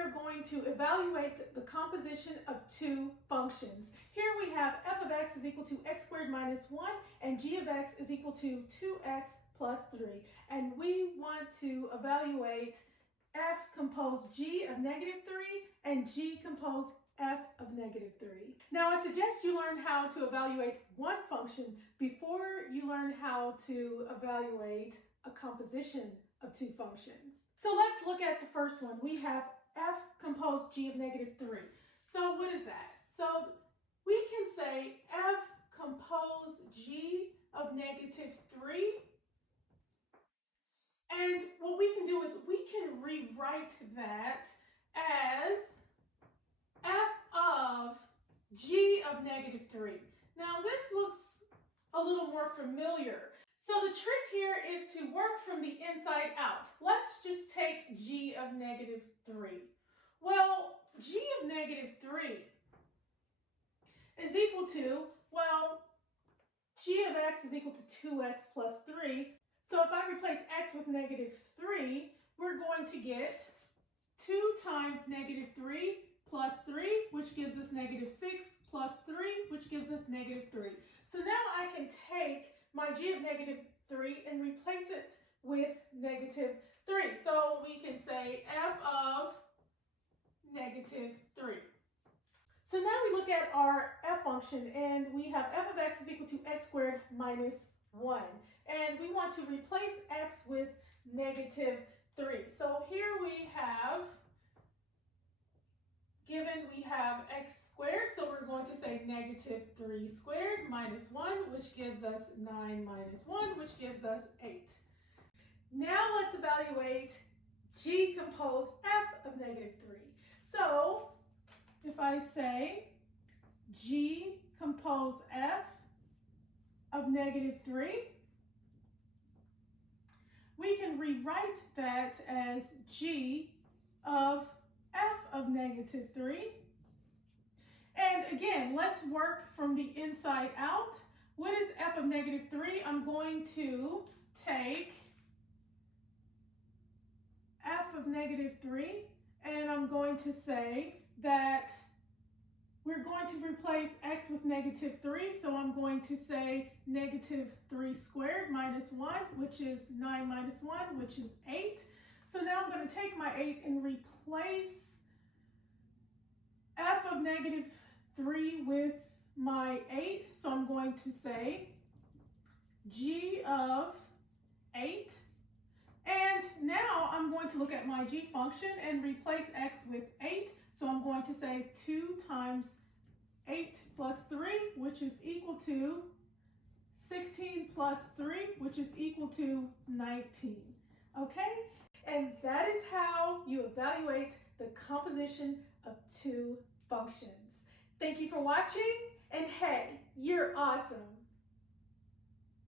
are going to evaluate the composition of two functions. Here we have f of x is equal to x squared minus 1 and g of x is equal to 2x plus 3. And we want to evaluate f compose g of negative 3 and g compose f of negative 3. Now I suggest you learn how to evaluate one function before you learn how to evaluate a composition of two functions. So let's look at the first one. We have f compose g of negative 3. So what is that? So we can say f compose g of negative 3. And what we can do is we can rewrite that as f of g of negative 3. Now this looks a little more familiar. So the trick here is to work from the inside out. Let's just take g of negative 3. Well, g of negative 3 is equal to, well, g of x is equal to 2x plus 3. So if I replace x with negative 3, we're going to get 2 times negative 3 plus 3, which gives us negative 6, plus 3, which gives us negative 3. So now I can take my g of negative 3 and replace it with negative 3. So we can say f of negative 3. So now we look at our f function and we have f of x is equal to x squared minus 1. And we want to replace x with negative 3. So here we have x squared, so we're going to say negative 3 squared minus 1, which gives us 9 minus 1, which gives us 8. Now let's evaluate g compose f of negative 3. So if I say g compose f of negative 3, we can rewrite that as g of f of negative 3. And again, let's work from the inside out. What is f of negative 3? I'm going to take f of negative 3 and I'm going to say that we're going to replace x with negative 3. So I'm going to say negative 3 squared minus 1, which is 9 minus 1, which is 8. So now I'm going to take my 8 and replace f of negative 3 with my 8. So I'm going to say g of 8. And now I'm going to look at my g function and replace x with 8. So I'm going to say 2 times 8 plus 3, which is equal to 16 plus 3, which is equal to 19. Okay? And that is how you evaluate the composition of two functions. Thank you for watching, and hey, you're awesome.